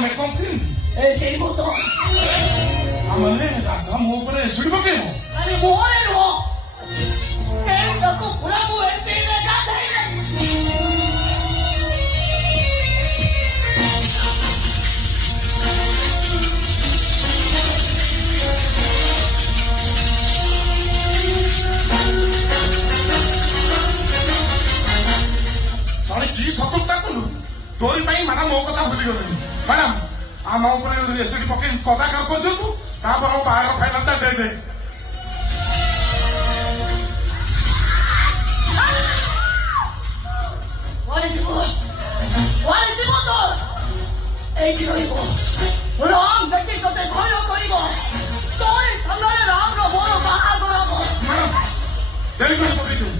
ତମେ କଣ କିଣି ସେଇ ବୋତ ମାନେ ରାଧା ମୋ ଉପରେ ଏସିଡ୍ ପକେଇବ ଆରେ ମୁହଁରେ ନୁହଁ ଏଇ ତାକୁ ପୁରା ମୁଁ ଏସିଡ୍ ରେ ଗାଧେଇଲେ ସାଳେ କି ସତର୍କତା କଲୁ ତୋରି ପାଇଁ ମ୍ୟାଡାମ ମୋ କଥା ଭୁଲିଗଲେଣି ମ୍ୟାଡାମ ଆମ ଉପରେ ଏସିଡ୍ ପକେଇ କଦା କାମ କରିଦିଅନ୍ତୁ ତାପରେ ଆମ ବାହାଘର ଫାଇନାଲଟା ଦେଇଦେ କୁଆଡେ ଯିବ ତ ଏଇଠି ରହିବ ରାମ ଦେଖି ତତେ ଭୟ କରିବ ତୋରି ସାମ୍ନାରେ ରାମର ମୋର ବାହାଘର ହବ ମ୍ୟାଡାମ ଡେରି କରି ପକେଇଦିଅ